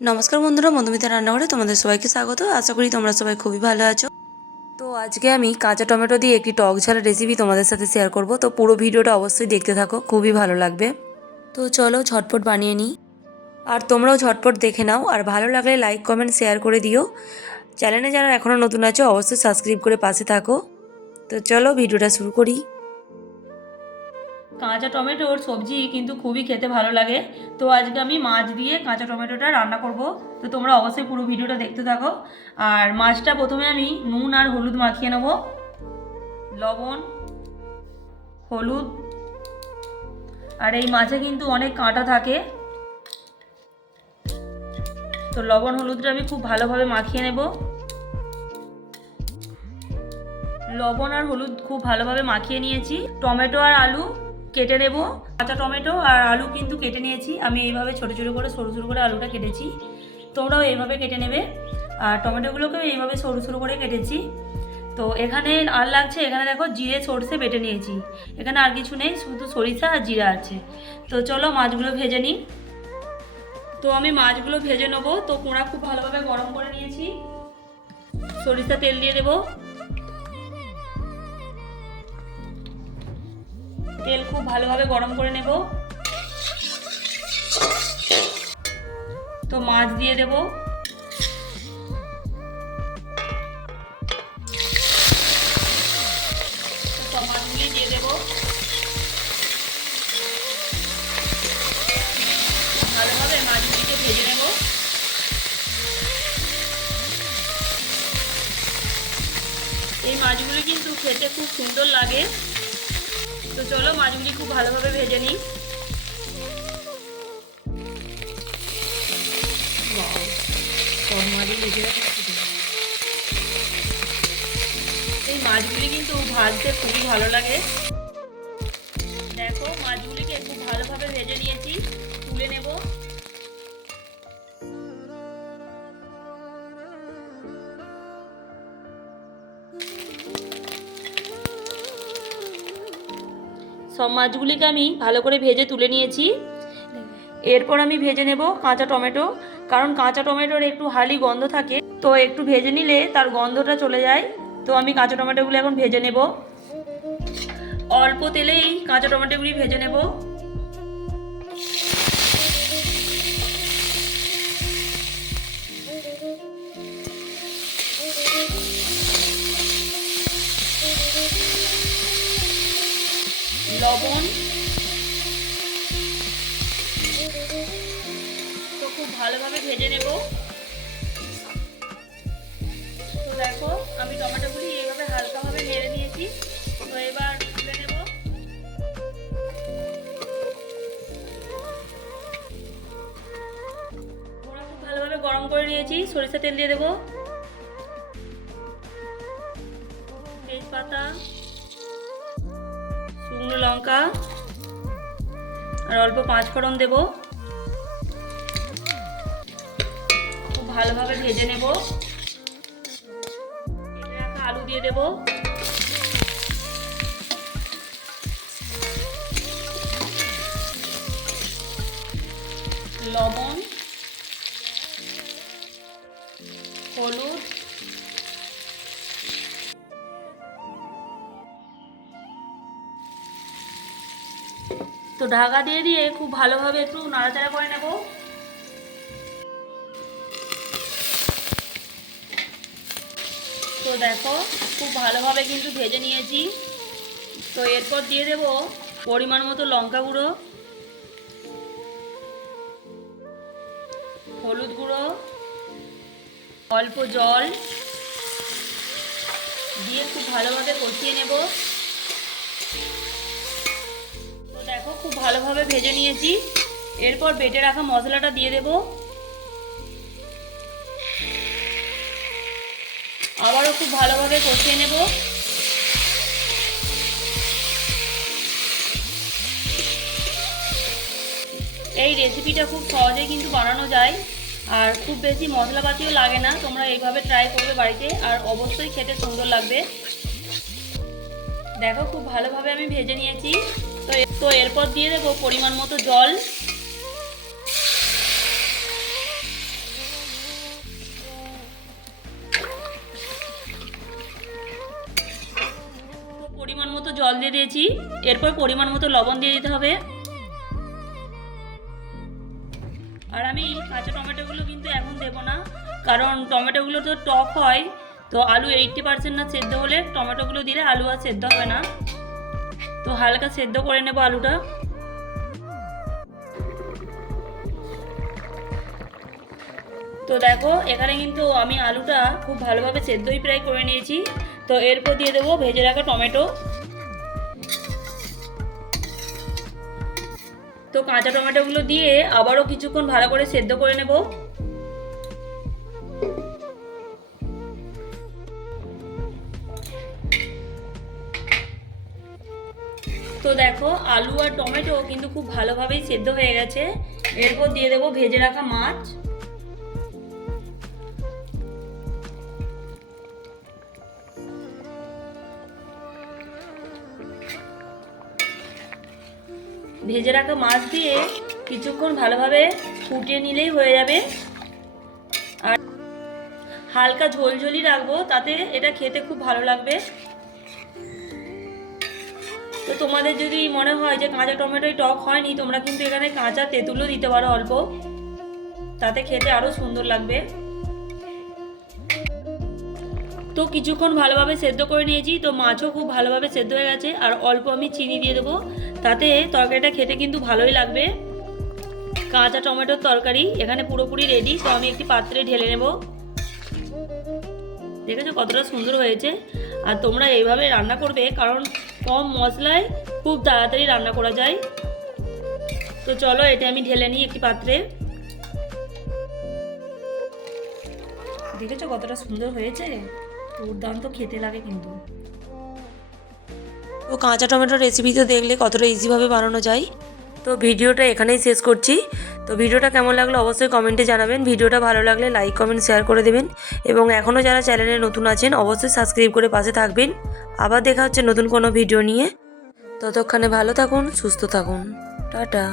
নমস্কার বন্ধুরা, মধুমিতা রান্নাঘরে তোমাদের সবাইকে স্বাগত। আশা করি তোমরা সবাই খুবই ভালো আছো। তো আজকে আমি কাঁচা টমেটো দিয়ে একটি টক ঝাল রেসিপি তোমাদের সাথে শেয়ার করব। তো পুরো ভিডিওটা অবশ্যই দেখতে থাকো, খুবই ভালো লাগবে। তো চলো ঝটপট বানিয়ে নিই। আর তোমরাও ঝটপট দেখে নাও, আর ভালো লাগলে লাইক কমেন্ট শেয়ার করে দিও। চ্যানেলে যারা এখনও নতুন আছো অবশ্যই সাবস্ক্রাইব করে পাশে থাকো। তো চলো ভিডিওটা শুরু করি। কাঁচা টমেটোর সবজি কিন্তু খুবই খেতে ভালো লাগে। তো আজকে আমি মাছ দিয়ে কাঁচা টমেটোটা রান্না করব। তো তোমরা অবশ্যই পুরো ভিডিওটা দেখতে থাকো। আর মাছটা প্রথমে আমি নুন আর হলুদ মাখিয়ে নেব। লবণ, হলুদ, আর এই মাছে কিন্তু অনেক কাঁটা থাকে, তো লবণ হলুদটা আমি খুব ভালোভাবে মাখিয়ে নেব। লবণ আর হলুদ খুব ভালোভাবে মাখিয়ে নিয়েছি। টমেটো আর আলু কেটে নেব। কাঁচা টমেটো আর আলু কিন্তু কেটে নিয়েছি আমি এইভাবে ছোটো ছোটো করে সরু সরু করে আলুটা কেটেছি। তোমরাও এইভাবে কেটে নেবে। আর টমেটোগুলোকেও এইভাবে সরু সরু করে কেটেছি। তো এখানে আর লাগছে, এখানে দেখো জিরে সরষে বেটে নিয়েছি। এখানে আর কিছু নেই, শুধু সরিষা আর জিরা আছে। তো চলো মাছগুলো ভেজে নিই। তো আমি মাছগুলো ভেজে নেবো। তো কোঁড়া খুব ভালোভাবে গরম করে নিয়েছি। সরিষা তেল দিয়ে দেবো। তেল খুব ভালোভাবে গরম করে নেব। তো মাছ দিয়ে দেব। সব মাছগুলি দিয়ে দেব। ভালোভাবে মাছগুলিকে ভেজে নেব। এই মাছগুলি কিন্তু খেতে খুব সুন্দর লাগে। তো চলো মাছগুলি খুব ভালোভাবে ভেজে নিই। এই মাছগুলি কিন্তু ভাজতে খুবই ভালো লাগে। দেখো মাছগুলিকে খুব ভালোভাবে ভেজে নিয়েছি, তুলে নেব। সব মাছগুলিকে আমি ভালো করে ভেজে তুলে নিয়েছি। এরপর আমি ভেজে নেব কাঁচা টমেটো, কারণ কাঁচা টমেটোর একটু হালি গন্ধ থাকে, তো একটু ভেজে নিলে তার গন্ধটা চলে যায়। তো আমি কাঁচা টমেটোগুলো এখন ভেজে নেব। অল্প তেলেই কাঁচা টমেটোগুলি ভেজে নেব। লবণ, তো খুব ভালোভাবে ভেজে নেব। তো দেখো আমি টমেটোগুলি এইভাবে হালকাভাবে নেড়ে নিয়েছি। তো এবার তুলে নেব। ওরা খুব ভালোভাবে গরম করে নিয়েছি। সরিষা তেল দিয়ে দেবো। তেজপাতা, শুকনো লঙ্কা আর অল্প পাঁচফোড়ন দেব। খুব ভালোভাবে ভেজে নেব। কেটে রাখা আলু দিয়ে দেব। লবণ, হলুদ, তো ঢাকা দিয়ে দিয়ে খুব ভালোভাবে একটু নাড়াচাড়া করে নেব। তো দেখো খুব ভালোভাবে কিন্তু ভেজে নিয়েছি। তো এরপর দিয়ে দেব পরিমাণ মতো লঙ্কা গুঁড়ো, হলুদ গুঁড়ো, অল্প জল দিয়ে খুব ভালোভাবে কষিয়ে নেব। তো দেখো খুব ভালোভাবে ভেজে নিয়েছি। এরপর বেটে রাখা মশলাটা দিয়ে দেব। আবারও খুব ভালোভাবে কষিয়ে নেব। এই রেসিপিটা খুব সহজেই কিন্তু বানানো যায়, আর খুব বেশি মশলাপাতিও লাগে না। তোমরা এইভাবে ট্রাই করবে বাড়িতে, আর অবশ্যই খেতে সুন্দর লাগবে। দেখো খুব ভালোভাবে আমি ভেজে নিয়েছি। তো এরপর দিয়ে দেবো পরিমাণ মতো জল। জল দিয়ে দিয়েছি। এরপর পরিমাণ মতো লবণ দিয়ে দিতে হবে। আর আমি কাঁচা টমেটোগুলো কিন্তু এখন দেবো না, কারণ টমেটোগুলো তো টক হয়, তো আলু 80% না সেদ্ধ হলে টমেটোগুলো দিলে আলু আর সেদ্ধ হবে না। তো হালকা সেদ্ধ করে নেব আলুটা। তো দেখো এখানে কিন্তু আমি আলুটা খুব ভালোভাবে সেদ্ধই প্রায় করে নিয়েছি। তো এরপর দিয়ে দেবো ভেজে রাখা টমেটো। তো কাঁচা টমেটোগুলো দিয়ে আবারও কিছুক্ষণ ভালো করে সেদ্ধ করে নেব। তো দেখো আলু আর টমেটো কিন্তু খুব ভালোভাবেই সেদ্ধ হয়ে গেছে। এরপর দিয়ে দেবো ভেজে রাখা মাছ। ভেজে রাখা মাছ দিয়ে কিছুক্ষণ ভালোভাবে ফুটিয়ে নিলেই হয়ে যাবে। আর হালকা ঝোলঝোলই রাখবো, তাতে এটা খেতে খুব ভালো লাগবে। তো তোমাদের যদি মনে হয় যে কাঁচা টমেটোই টক হয়নি, তোমরা কিন্তু এখানে কাঁচা তেঁতুলও দিতে পারো অল্প, তাতে খেতে আরও সুন্দর লাগবে। তো কিছুক্ষণ ভালোভাবে সেদ্ধ করে নিয়েছি। তো মাছও খুব ভালোভাবে সেদ্ধ হয়ে গেছে। আর অল্প আমি চিনি দিয়ে দেবো, তাতে তরকারিটা খেতে কিন্তু ভালোই লাগবে। কাঁচা টমেটোর তরকারি এখানে পুরোপুরি রেডি। তো আমি একটি পাত্রে ঢেলে নেব। দেখেছো কতটা সুন্দর হয়েছে। আর তোমরা এইভাবে রান্না করবে, কারণ কম মশলায় খুব তাড়াতাড়ি রান্না করা যায়। তো চলো এটা আমি ঢেলে নিই একটি পাত্রে। দেখেছো কতটা সুন্দর হয়েছে, দুর্দান্ত খেতে লাগে কিন্তু। তো কাঁচা টমেটোর রেসিপি তো দেখলে কতটা ইজিভাবে বানানো যায়। তো ভিডিওটা এখানেই শেষ করছি। তো ভিডিওটা কেমন লাগলো অবশ্যই কমেন্টে জানাবেন। ভিডিওটা ভালো লাগলে লাইক কমেন্ট শেয়ার করে দেবেন, এবং এখনও যারা চ্যানেলে নতুন আছেন অবশ্যই সাবস্ক্রাইব করে পাশে থাকবেন। আবার দেখা হচ্ছে নতুন কোনো ভিডিও নিয়ে। ততক্ষণে ভালো থাকুন, সুস্থ থাকুন, টাটা।